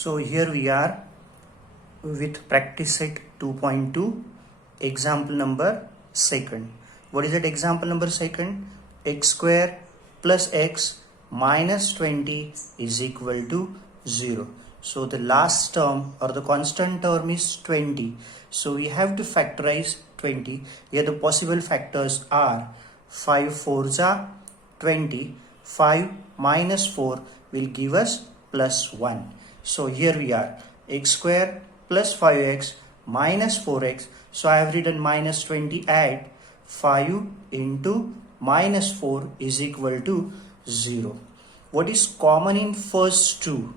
So here we are with practice set 2.2, example number second. What is that example number second? X square plus x minus 20 is equal to 0. So the last term or the constant term is 20. So we have to factorize 20. Here the possible factors are 5 4s are 20. 5 minus 4 will give us plus 1. So here we are, x square plus 5x minus 4x. So I have written minus 20 at 5 into minus 4 is equal to 0. What is common in first two?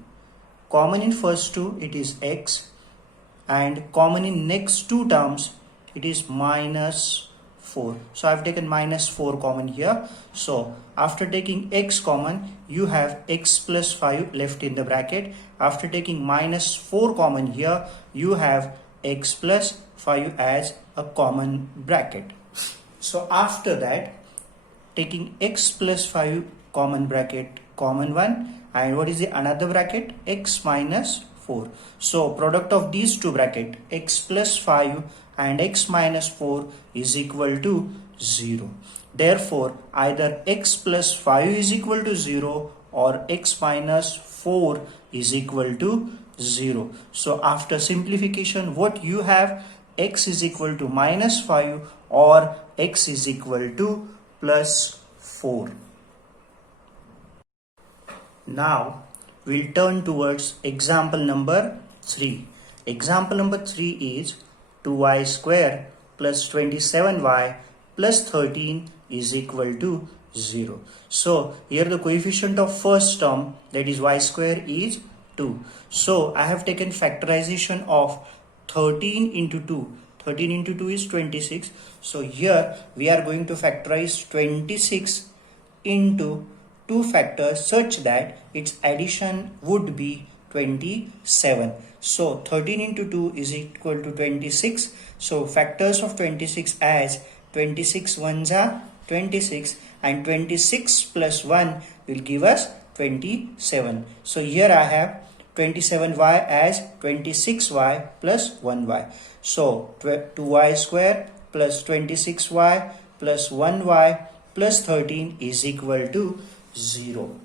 Common in first two, it is x, and common in next two terms, it is minus 4. So I have taken minus 4 common here. So after taking x common, you have x plus 5 left in the bracket. After taking minus 4 common here, you have x plus 5 as a common bracket. So after that, taking x plus 5 common bracket, common one, and what is the another bracket? X minus 4. So product of these two bracket, x plus 5 and x minus 4 is equal to 0. Therefore, either x plus 5 is equal to 0 or x minus 4 is equal to 0. So after simplification, what you have, x is equal to minus 5 or x is equal to plus 4. Now we'll turn towards example number 3. Example number 3 is 2y square plus 27y plus 13 is equal to 0. So here the coefficient of first term, that is y square, is 2. So I have taken factorization of 13 into 2. 13 into 2 is 26. So here we are going to factorize 26 into 2 factors such that its addition would be 27. So 13 into 2 is equal to 26. So factors of 26 as 26 ones are 26 and 26 plus 1 will give us 27. So here I have 27y as 26y plus 1y. So 2y square plus 26y plus 1y plus 13 is equal to 0.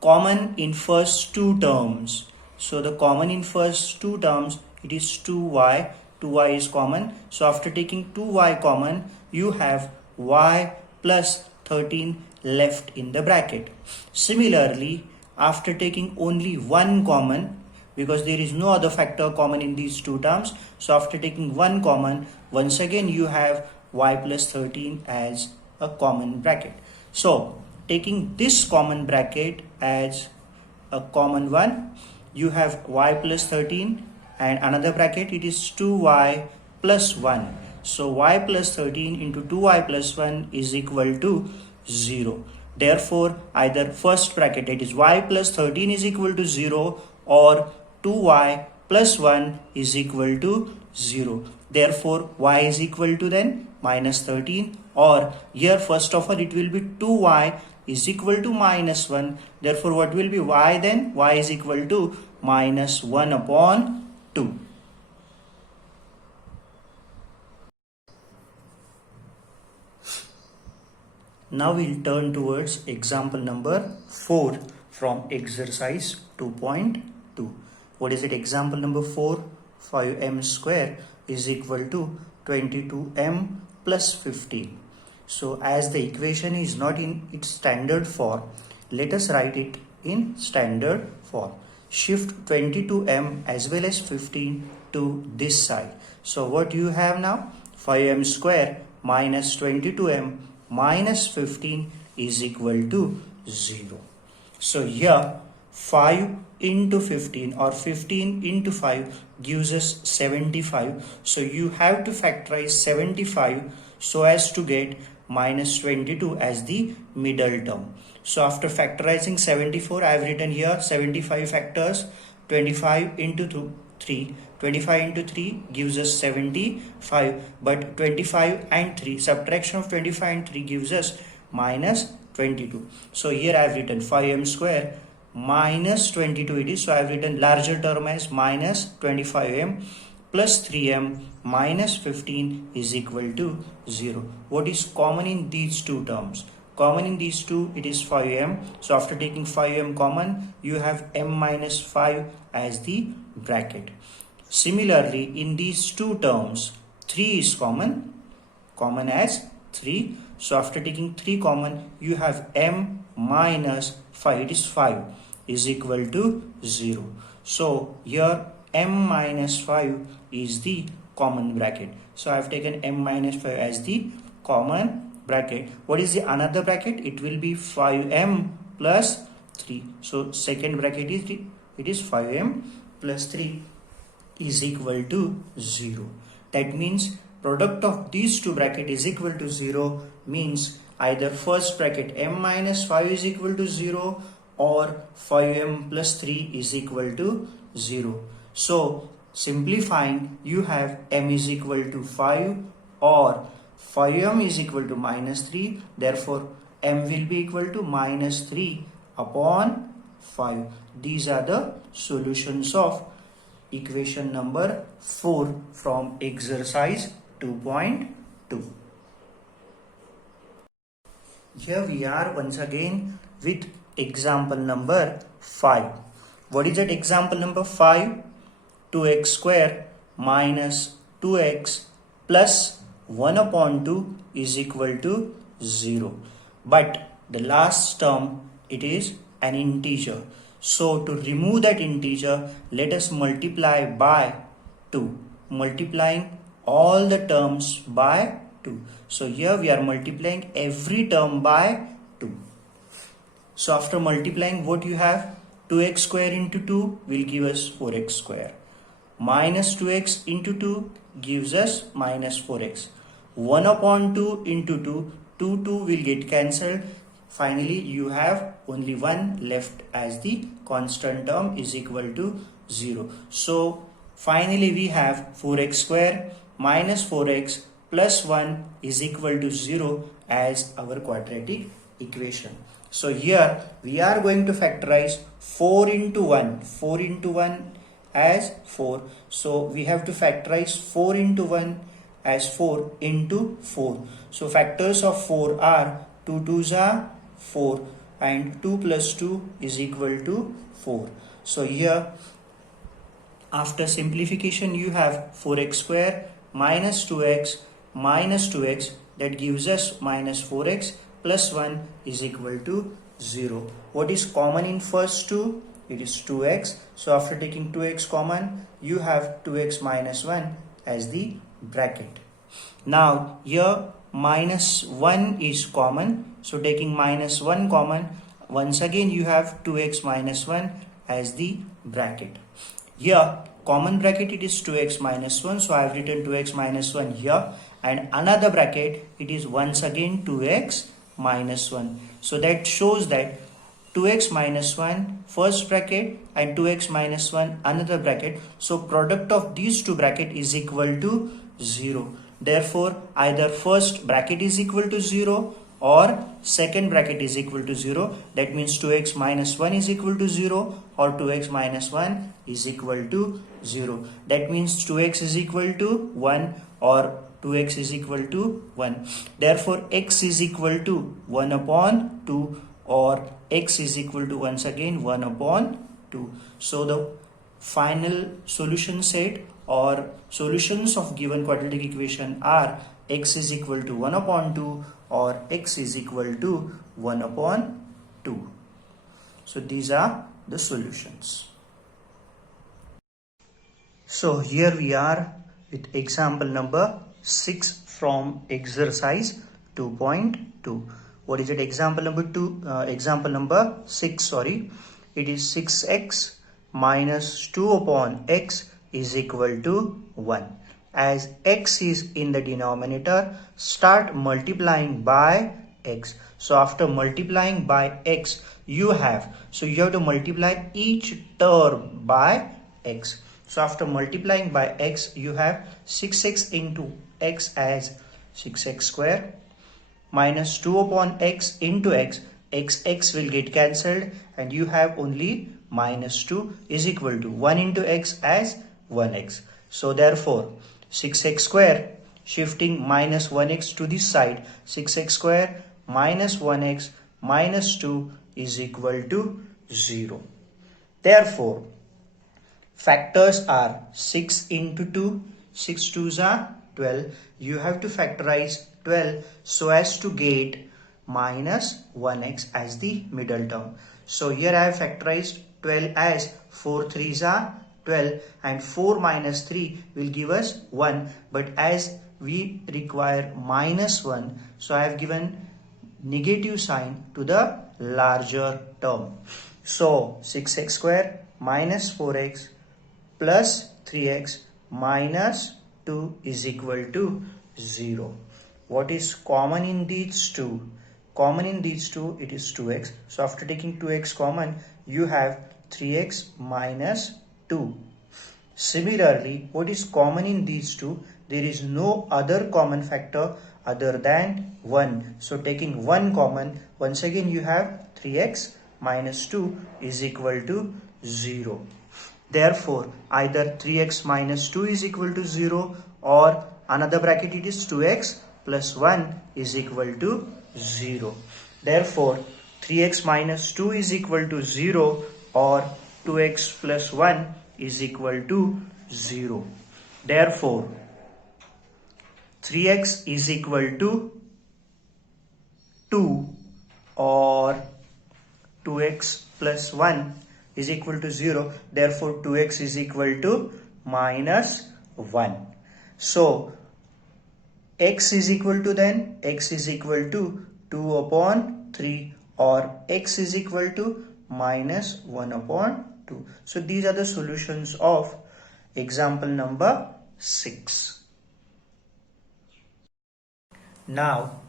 Common in first two terms. So the common in first two terms, it is 2y. 2y is common. So after taking 2y common, you have y plus 13 left in the bracket. Similarly, after taking only 1 common, because there is no other factor common in these two terms, so after taking 1 common, once again you have y plus 13 as a common bracket. So taking this common bracket as a common one, you have y plus 13 and another bracket, it is 2y plus 1. So y plus 13 into 2y plus 1 is equal to 0. Therefore, either first bracket, that is y plus 13 is equal to 0 or 2y plus 1 is equal to 0. Therefore, y is equal to then minus 13, or here first of all it will be 2y is equal to minus 1. Therefore, what will be y then? Y is equal to minus 1 upon 2. Now we'll turn towards example number 4 from exercise 2.2. What is it? Example number 4, 5m square is equal to 22m plus 15. So as the equation is not in its standard form, let us write it in standard form. Shift 22m as well as 15 to this side. So what you have now? 5m square minus 22m minus 15 is equal to 0. So here 5 into 15 or 15 into 5 gives us 75. So you have to factorize 75 so as to get minus 22 as the middle term. So after factorizing 74, I have written here 75 factors. 25 into 3. 25 into 3 gives us 75. But 25 and 3, subtraction of 25 and 3 gives us minus 22. So here I have written 5m square minus 22 it is. So I have written larger term as minus 25m plus 3m minus 15 is equal to 0. What is common in these two terms? Common in these two, it is 5m. So after taking 5m common, you have m minus 5 as the bracket. Similarly, in these two terms, 3 is common as 3. So after taking 3 common, you have m minus 5, it is 5, is equal to 0. So here m minus 5 is the common bracket. So I have taken m minus 5 as the common bracket. What is the another bracket? It will be 5m plus 3. So second bracket is it is 5m plus 3 is equal to 0. That means product of these two bracket is equal to 0, means either first bracket m minus 5 is equal to 0 or 5m plus 3 is equal to 0. So simplifying, you have m is equal to 5 or 5m is equal to minus 3. Therefore m will be equal to minus 3 upon 5. These are the solutions of equation number 4 from exercise 2.2. Here we are once again with example number 5. What is that example number 5? 2x square minus 2x plus 1 upon 2 is equal to 0. But the last term, it is an integer. So to remove that integer, let us multiply by 2. Multiplying all the terms by 2. So here we are multiplying every term by 2. So after multiplying, what you have? 2x square into 2 will give us 4x square. Minus 2x into 2 gives us minus 4x. 1 upon 2 into 2, 2 will get cancelled. Finally, you have only 1 left as the constant term is equal to 0. So finally we have 4x square minus 4x plus 1 is equal to 0 as our quadratic equation. So here we are going to factorize 4 into 1. 4 into 1 as 4. So we have to factorize 4 into 1 as 4 into 4. So factors of 4 are 2 2s are 4 and 2 plus 2 is equal to 4. So here after simplification, you have 4x square minus 2x that gives us minus 4x plus 1 is equal to 0. What is common in first two? It is 2x. So after taking 2x common, you have 2x minus 1 as the bracket. Now here minus 1 is common. So taking minus 1 common, once again you have 2x minus 1 as the bracket. Here common bracket, it is 2x minus 1. So I have written 2x minus 1 here. And another bracket, it is once again 2x minus 1. So that shows that 2x minus 1 first bracket and 2x minus 1 another bracket. So product of these two bracket is equal to 0. Therefore either first bracket is equal to 0 or second bracket is equal to 0. That means 2x minus 1 is equal to 0 or 2x minus 1 is equal to 0. That means 2x is equal to 1 or 2x is equal to 1. Therefore x is equal to 1 upon 2 or x is equal to once again 1 upon 2. So the final solution set or solutions of given quadratic equation are x is equal to 1 upon 2 or x is equal to 1 upon 2. So these are the solutions. So here we are with example number 6 from exercise 2.2. What is it? Example number 6, sorry. It is 6x minus 2 upon x is equal to 1. As x is in the denominator, start multiplying by x. So after multiplying by x, you have to multiply each term by x. So after multiplying by x, you have 6x into x as 6x square minus 2 upon x into x x will get cancelled and you have only minus 2 is equal to 1 into x as 1x. So therefore 6x square, shifting minus 1x to this side, 6x square minus 1x minus 2 is equal to 0. Therefore factors are 6 into 2, 6 2s are 12. You have to factorize 12 so as to get minus 1x as the middle term. So here I have factorized 12 as 4 3s are 12 and 4 minus 3 will give us 1. But as we require minus 1, so I have given negative sign to the larger term. So 6x square minus 4x plus 3x minus 2 is equal to 0. What is common in these two? Common in these two, it is 2x. So after taking 2x common, you have 3x minus 2. Similarly, what is common in these two? There is no other common factor other than 1. So taking 1 common, once again you have 3x minus 2 is equal to 0. Therefore, either 3x minus 2 is equal to 0 or another bracket it is 2x plus 1 is equal to 0. Therefore, 3x minus 2 is equal to 0 or 2x plus 1 is equal to 0. Therefore, 3x is equal to 2 or 2x plus 1 is equal to 0. Therefore 2x is equal to minus 1. So x is equal to, then x is equal to 2 upon 3 or x is equal to minus 1 upon 2. So these are the solutions of example number 6. Now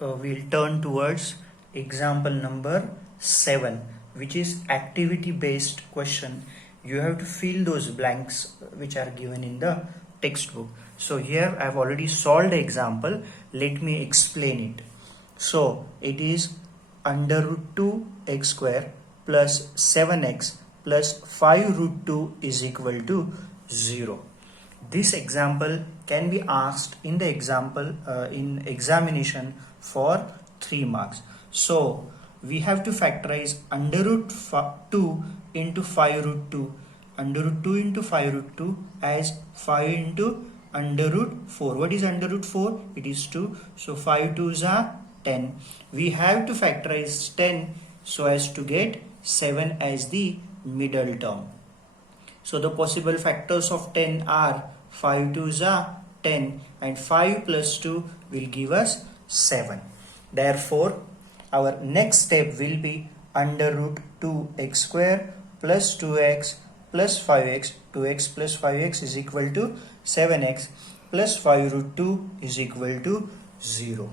we'll turn towards example number 7, which is activity based question. You have to fill those blanks which are given in the textbook. So here I have already solved the example. Let me explain it. So it is under root 2 x square plus 7x plus 5 root 2 is equal to 0. This example can be asked in the example in examination for 3 marks. So we have to factorize under root 2 into 5 root 2. Under root 2 into 5 root 2 as 5 into under root 4. What is under root 4? It is 2. So 5 2s are 10. We have to factorize 10 so as to get 7 as the middle term. So the possible factors of 10 are 5 2s are 10 and 5 plus 2 will give us 7. Therefore, our next step will be under root 2x square plus 2x plus 5x. 2x plus 5x is equal to 7x plus 5 root 2 is equal to 0.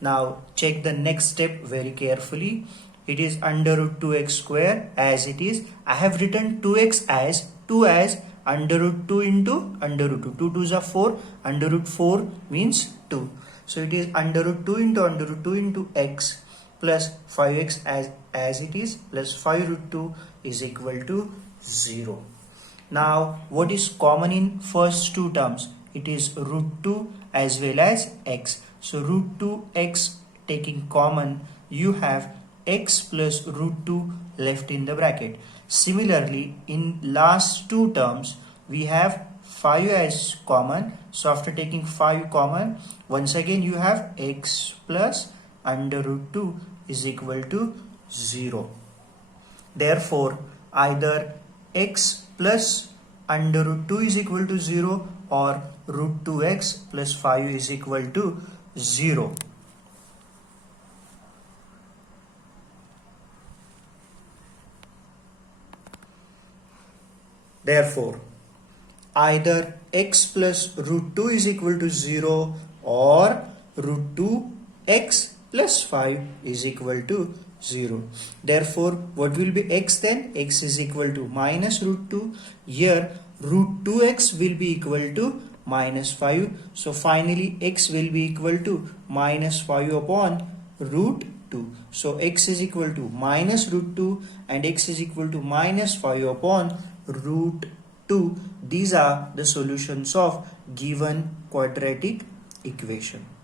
Now check the next step very carefully. It is under root 2x square as it is. I have written 2x as 2 as under root 2 into under root 2. 2 2s are 4. Under root 4 means 2. So it is under root 2 into under root 2 into x plus 5x as it is plus 5 root 2 is equal to 0. Now what is common in first two terms? It is root 2 as well as x. So root 2x taking common, you have x plus root 2 left in the bracket. Similarly, in last two terms we have 5 as common. So after taking 5 common, once again you have x plus under root 2 is equal to 0. Therefore, either x plus under root 2 is equal to 0 or root 2x plus 5 is equal to 0. Therefore, either x plus root 2 is equal to 0 or root 2x plus 5 is equal to 0. Therefore, what will be x then? X is equal to minus root 2. Here, root 2x will be equal to minus 5. So, finally, x will be equal to minus 5 upon root 2. So x is equal to minus root 2 and x is equal to minus 5 upon root 2. These are the solutions of given quadratic equation.